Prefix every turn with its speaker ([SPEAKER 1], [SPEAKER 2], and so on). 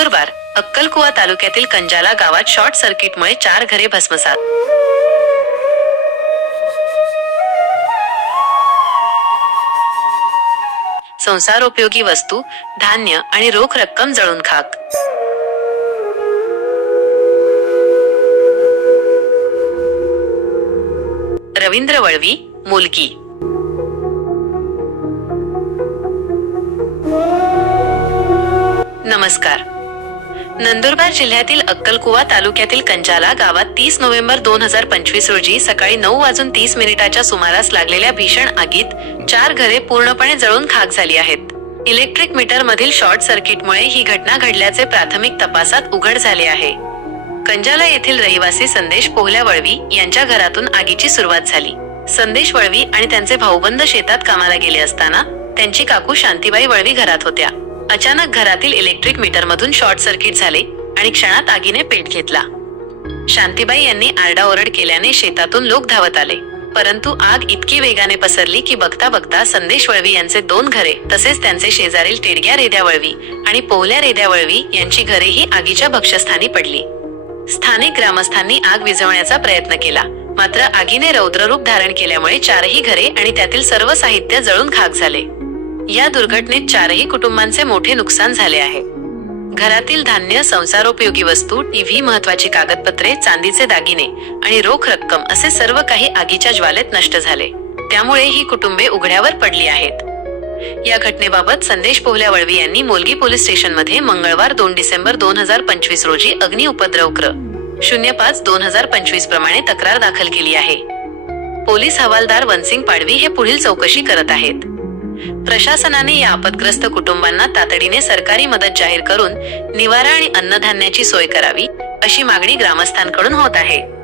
[SPEAKER 1] नंदुरबार अक्कलकुवा तालुक्यातील कंजाला गावात शॉर्ट सर्किटमुळे चार घरे भस्मसात. संसारोपयोगी वस्तू धान्य आणि रोख रक्कम जळून खाक. रवींद्र वळवी मुलगी. नमस्कार. नंदुरबार जिल्ह्यातील अक्कलकुवा तालुक्यातील कंजाला गावात तीस नोव्हेंबर दोन हजार पंचवीस रोजी सकाळी नऊ वाजून तीस मिनिटाच्या सुमारास लागलेल्या भीषण आगीत चार घरे पूर्णपणे जळून खाक झाली आहेत. इलेक्ट्रिक मीटर मधील शॉर्ट सर्किटमुळे ही घटना घडल्याचे प्राथमिक तपासात उघड झाले आहे. कंजाला येथील रहिवासी संदेश पोहल्या वळवी यांच्या घरातून आगीची सुरुवात झाली. संदेश वळवी आणि त्यांचे भाऊबंद शेतात कामाला गेले असताना त्यांची काकू शांतीबाई वळवी घरात होत्या. अचानक घरातील इलेक्ट्रिक मीटर मधून शॉर्ट सर्किट झाले आणि क्षणात आगीने पेट घेतला. शांतीबाई यांनी आरडाओरड केल्याने शेतातून लोक धावत आले. परंतु आग इतकी वेगाने पसरली की बघता बघता संदेश वळवी यांचे दोन घरे तसेच त्यांचे शेजारील टेडग्या रेद्या वळवी आणि पोहल्या रेद्या वळवी यांची घरेही आगीच्या भक्षस्थानी पडली. स्थानिक ग्रामस्थांनी आग विझवण्याचा प्रयत्न केला. मात्र आगीने रौद्ररूप धारण केल्यामुळे चारही घरे आणि त्यातील सर्व साहित्य जळून खाक झाले. या दुर्घटनेत चारही कुटुंबांचे मोठे नुकसान झाले आहे. घरातील धान्य संसारोपयोगी वस्तू टीव्ही महत्वाची कागदपत्रे चांदीचे दागिने आणि रोख रक्कम असे सर्व काही आगीच्या ज्वालेत नष्ट झाले. त्यामुळे ही कुटुंबे उघड्यावर पडली आहेत. या घटनेबाबत संदेश पोहल्या वळवी यांनी मोलगी पोलीस स्टेशनमध्ये मंगळवार दोन डिसेंबर दोन हजार पंचवीस रोजी अग्नि उपद्रव क्र. शून्य पाच दोन हजार पंचवीस प्रमाणे तक्रार दाखल केली आहे. पोलीस हवालदार वनसिंग पाडवी हे पुढील चौकशी करत आहेत. प्रशासनाने या आपदग्रस्त कुटुंबांना तातडीने सरकारी मदत जाहीर करून निवारा आणि अन्नधान्याची सोय करावी अशी मागणी ग्रामस्थांकडून होत आहे.